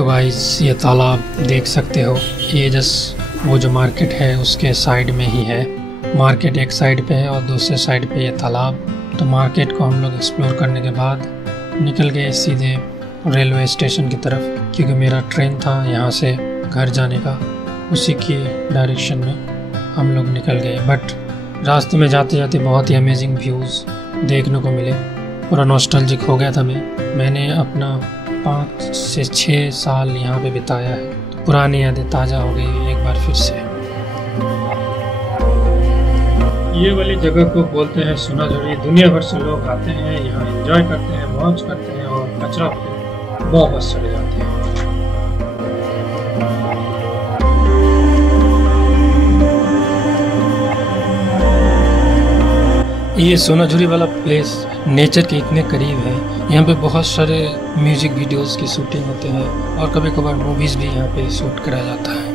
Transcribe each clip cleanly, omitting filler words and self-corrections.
So guys, ये तालाब देख सकते हो। ये जस्ट वो जो मार्केट है उसके साइड में ही है। मार्केट एक साइड पे है और दूसरे साइड पे ये तालाब। तो मार्केट को हम लोग एक्सप्लोर करने के बाद निकल गए सीधे रेलवे स्टेशन की तरफ, क्योंकि मेरा ट्रेन था यहाँ से घर जाने का। उसी की डायरेक्शन में हम लोग निकल गए। बट रास्ते में जाते जाते बहुत ही अमेजिंग व्यूज़ देखने को मिले। पूरा नॉस्टैल्जिक हो गया था मैंने अपना 5 से 6 साल यहाँ पे बिताया है। तो पुरानी यादें ताज़ा हो गई एक बार फिर से। ये वाली जगह को बोलते हैं सोनाझुरी। दुनिया भर से लोग आते हैं यहाँ, एंजॉय करते हैं, मौज करते हैं और कचरा वापस चले जाते हैं। ये सोनाझुरी वाला प्लेस नेचर के इतने करीब है। यहाँ पे बहुत सारे म्यूजिक वीडियोस की शूटिंग होते हैं और कभी कभार मूवीज़ भी यहाँ पे शूट करा जाता है।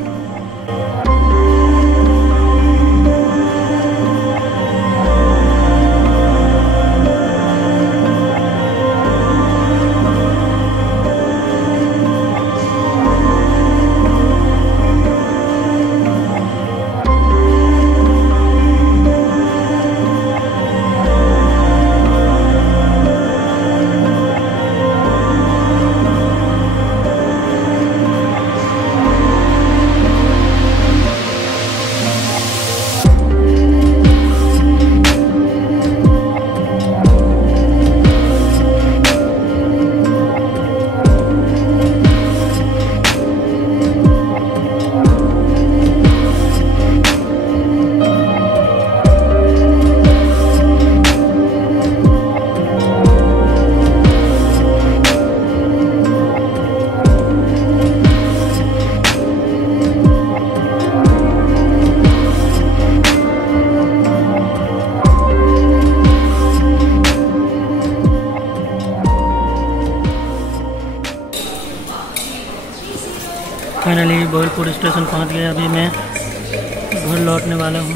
फाइनली बोलपुर स्टेशन पहुंच गया। अभी मैं घर लौटने वाला हूं।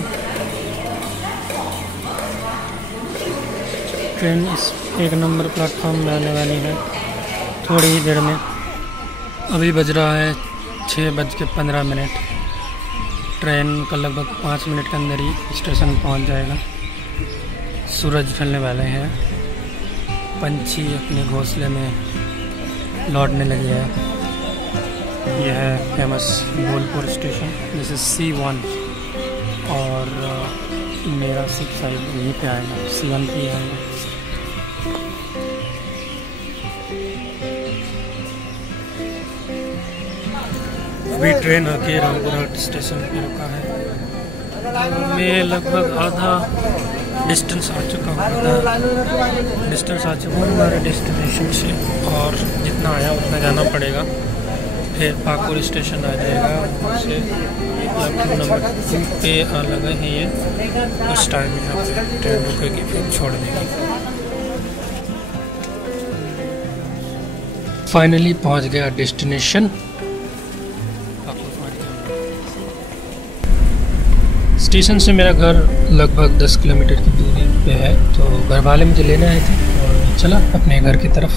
ट्रेन इस 1 नंबर प्लेटफॉर्म में आने वाली है थोड़ी ही देर में। अभी बज रहा है 6:15। ट्रेन का लगभग 5 मिनट के अंदर ही स्टेशन पहुंच जाएगा। सूरज ढलने वाले हैं। पंछी अपने घोंसले में लौटने लगे हैं। यह है famous Bolpur station. This is C1 और मेरा सीट साइड यहीं पे आएगा, C1 पे आएगा। अभी ट्रेन आके रामपुरहाट स्टेशन पे रुका है। मैं लगभग आधा डिस्टेंस आ चुका हूँ हमारे डेस्टिनेशन से, और जितना आया उतना जाना पड़ेगा। फिर पाकुर स्टेशन आ जाएगा, उससे प्लेटफॉर्म नंबर 2 पे लगा है ये। उस टाइम यहाँ पे ट्रेन रुकेगी, फिर छोड़ देगी। फाइनली पहुँच गया डेस्टिनेशन। स्टेशन से मेरा घर लगभग 10 किलोमीटर की दूरी पे है। तो घर वाले मुझे लेने आए थे और चला अपने घर की तरफ।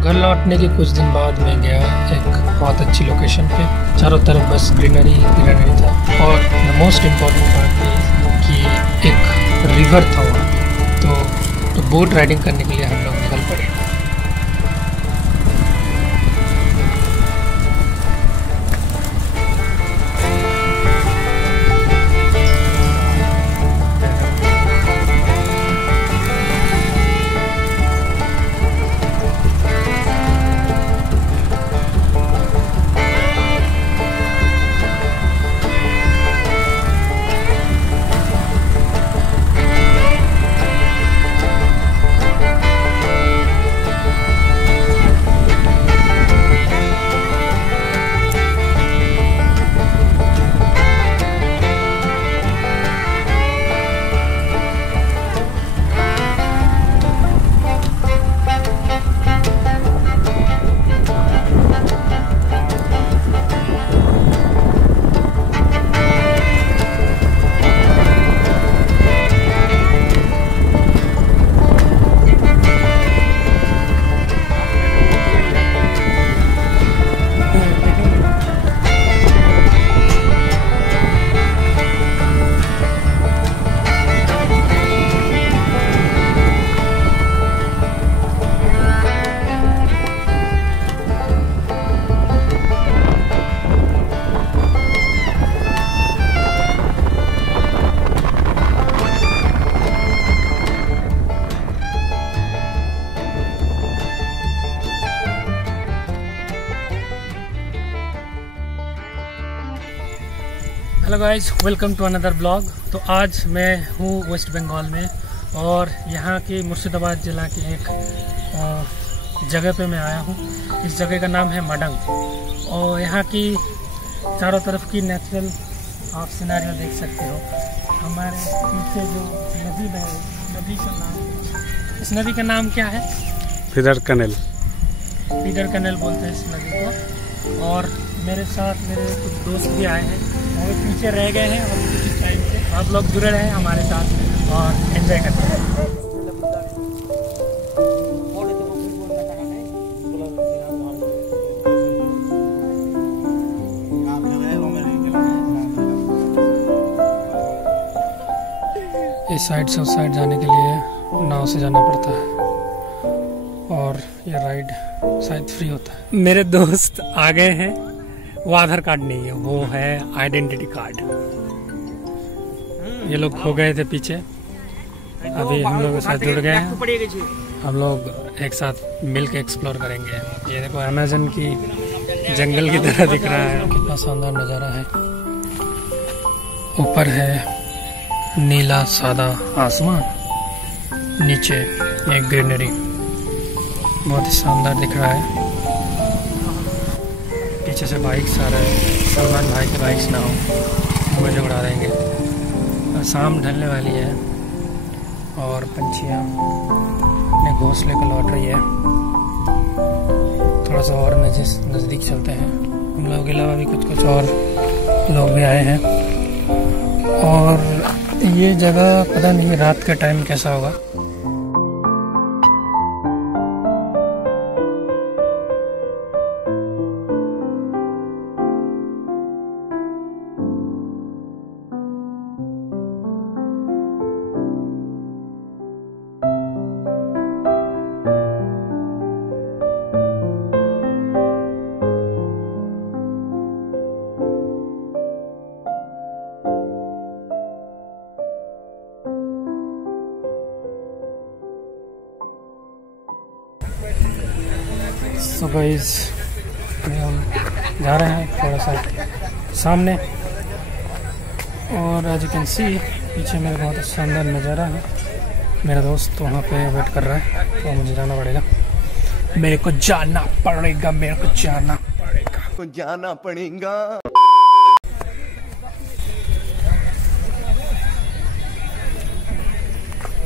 घर लौटने के कुछ दिन बाद मैं गया एक बहुत अच्छी लोकेशन पे। चारों तरफ बस ग्रीनरी था, और द मोस्ट इम्पॉर्टेंट बात ये कि एक रिवर था वहाँ। तो बोट राइडिंग करने के लिए हम लोग निकल पड़े। Hello guys, welcome to another blog. तो आज मैं हूँ वेस्ट बंगाल में और यहाँ की मुर्शिदाबाद ज़िला की एक जगह पे मैं आया हूँ। इस जगह का नाम है मडंग और यहाँ की चारों तरफ की नेचुरल आप सिनेरियो देख सकते हो। हमारे पीछे जो नदी है, नदी का नाम, इस नदी का नाम क्या है? फीडर कनेल। फीडर कनेल बोलते हैं इस नदी को। और मेरे साथ मेरे कुछ दोस्त भी आए हैं, वो पीछे रह गए हैं और कुछ टाइम से आप लोग जुड़े रहे हमारे साथ और एंजॉय करते हैं। इस साइड से उस साइड जाने के लिए नाव से जाना पड़ता है और ये राइड शायद फ्री होता है। मेरे दोस्त आ गए हैं, वो आधार कार्ड नहीं है, वो है आइडेंटिटी कार्ड। ये लोग खो गए थे पीछे, अभी हम लोग के साथ जुड़ गए हैं। हम लोग एक साथ मिलकर एक्सप्लोर करेंगे। ये देखो अमेज़न की जंगल की तरह दिख रहा है, कितना शानदार नज़ारा है। ऊपर है नीला सादा आसमान, नीचे एक ग्रीनरी, बहुत ही शानदार दिख रहा है। पीछे से बाइक्स आ रहे हैं, सलमान भाई की बाइक्स ना हो मुझे उड़ा देंगे। शाम ढलने वाली है और पंछियाँ अपने घोंसले को लौट रही है। थोड़ा सा और नज़दीक चलते हैं। हम लोगों के अलावा भी कुछ और लोग भी आए हैं और ये जगह पता नहीं रात का टाइम कैसा होगा। सो गाइस, हम जा रहे हैं थोड़ा सा सामने और एज यू कैन सी पीछे मेरे बहुत शानदार नज़ारा है। मेरा दोस्त वहाँ पे वेट कर रहा है तो मुझे जाना पड़ेगा। मेरे को जाना पड़ेगा।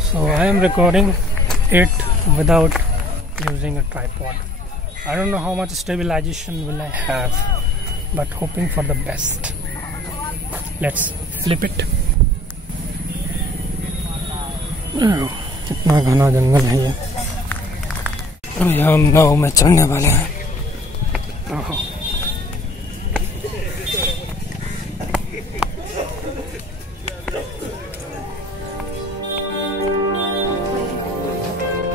So I am recording it without using a tripod. I don't know how much stabilization will I have, but hoping for the best. Let's flip it. कितना घना जंगल है ये। अभी हम नाव में चढ़ने वाले हैं।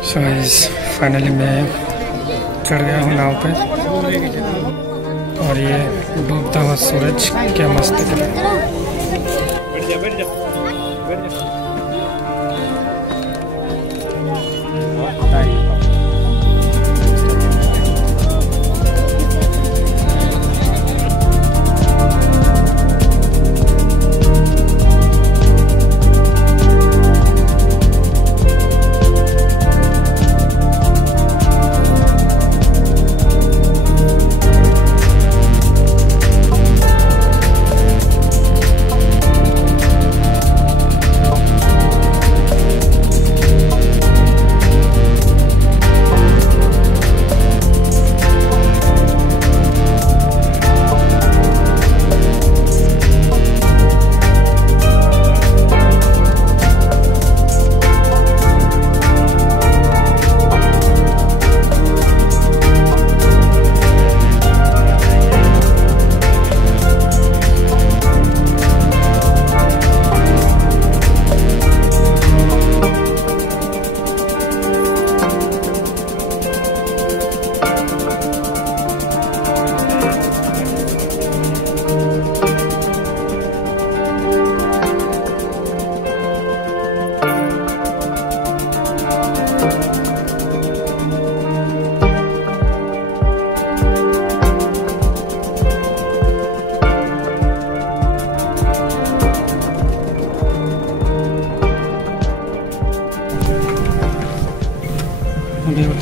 So guys, फाइनली मैं चढ़ गया हूँ नाव पे और ये डूबता हुआ सूरज क्या मस्त दिख रहा है।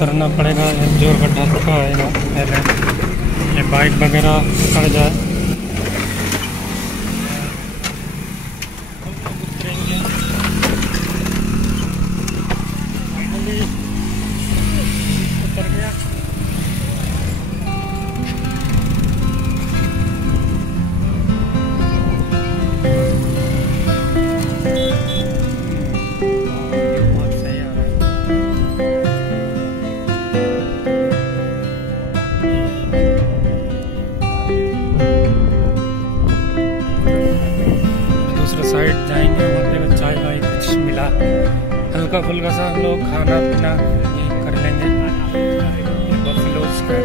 करना पड़ेगा। एक जोर गड्ढा रखा है ना, पहले ये बाइक वगैरह पकड़ जाए। साइड जाएंगे, वहाँ पे चाय वाय कुछ मिला, हल्का फुल्का सा हम लोग खाना पीना ये कर लेंगे। बफेलोज का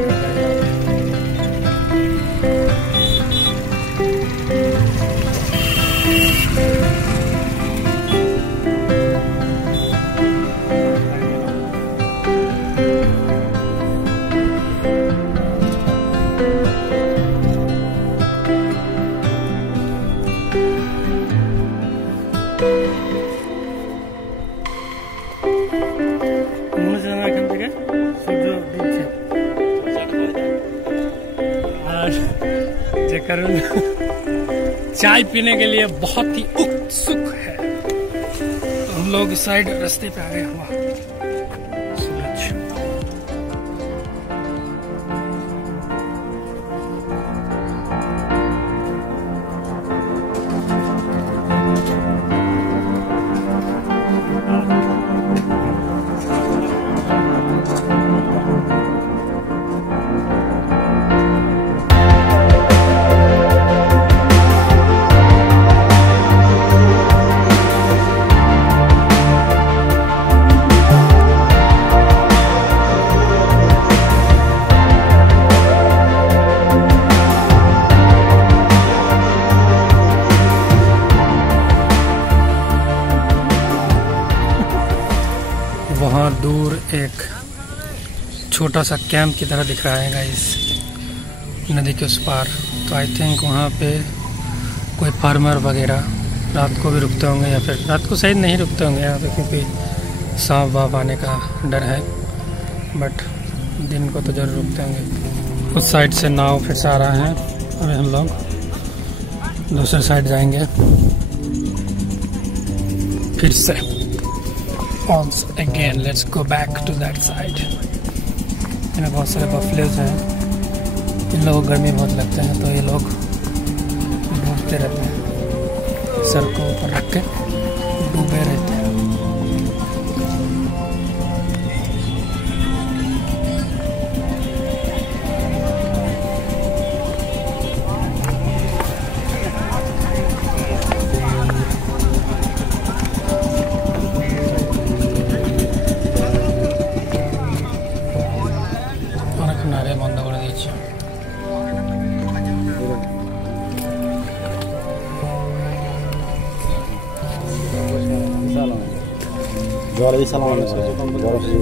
चाय पीने के लिए बहुत ही उत्सुक है। तो हम लोग इस साइड रास्ते पे आ गए हुआ। वहाँ दूर एक छोटा सा कैंप की तरह दिख रहा है गाइस, नदी के उस पार। तो आई थिंक वहाँ पे कोई फार्मर वगैरह रात को भी रुकते होंगे, या फिर रात को शायद नहीं रुकते होंगे यहाँ पे, क्योंकि सांप वाप आने का डर है, बट दिन को तो जरूर रुकते होंगे। उस साइड से नाव फिर से आ रहा है और हम लोग दूसरे साइड जाएंगे फिर से। Once again, let's go back to that side. इनमें बहुत सारे बफेलोज हैं। इन लोगों को गर्मी बहुत लगता है, तो ये लोग डूबते रहते हैं, सर को ऊपर रख के डूबे रहते हैं। Jual di salon, jual di